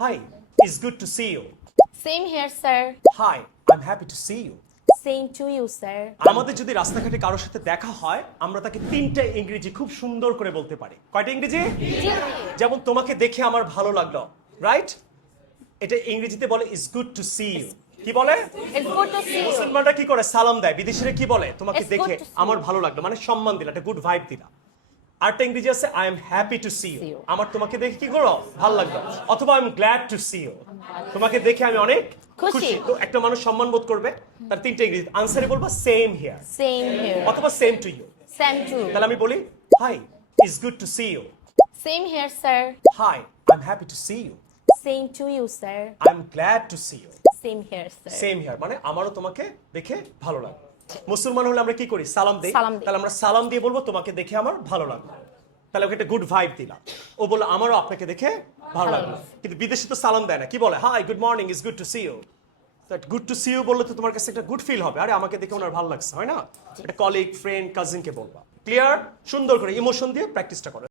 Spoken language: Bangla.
Hi, it's good to see you. Same here, sir. Hi, I'm happy to see you. Same to you, sir. আমাদের যদি রাস্তাঘাটে কারোর সাথে দেখা হয় আমরা তাকে তিনটে ইংরেজি খুব সুন্দর করে বলতে পারি। কয়টা ইংরেজি? যেমন তোমাকে দেখে আমার ভালো লাগল রাইট এটা ইংরেজিতে বলে is good to see you কি বলে? It's good to see you. মুসলমানরা কি করে? সালাম দেয়। বিদেশিরা কি বলে? তোমাকে দেখে আমার ভালো লাগল। মানে সম্মান দিলা একটা গুড ভাইব দিলা। আরেকটা ইংরেজি আছে I am happy to see you See you. আমার তোমাকে দেখে কি করো ভালো লাগল অথবা I am glad to see you তোমাকে দেখে আমি অনেক খুশি। তো একটা মানুষ সম্মান বোধ করবে তার তিনটে ইংরেজি আনসারে বলবা সেম হিয়ার Same here. অথবা same to you Same to you. তাহলে আমি বলি hi is good to see you Same here, sir. Hi I am happy to see you Same to you, sir. I am glad to see you Same here, sir. Same here মানে আমারও তোমাকে দেখে ভালো লাগে মুসলমান হলে আমরা কি করি? সালাম দেই। তাহলে আমরা সালাম দিয়ে বলব তোমাকে দেখে আমার ভালো লাগল। তাহলে ওকে একটা গুড ভাইব দিলাম। ও বলল আমারও আপনাকে দেখে ভালো লাগল। কিন্তু বিদেশে তো সালাম দেয় না। কি বলে? Hi good morning is good to see you that good to see you বললে তো তোমার কাছে একটা গুড ফিল হবে। আরে আমাকে দেখে ওনার ভালো লাগছে হয় না? একটা কলিগ ফ্রেন্ড কাজিনকে বলবা। ক্লিয়ার সুন্দর করে ইমোশন দিয়ে প্র্যাকটিসটা করো।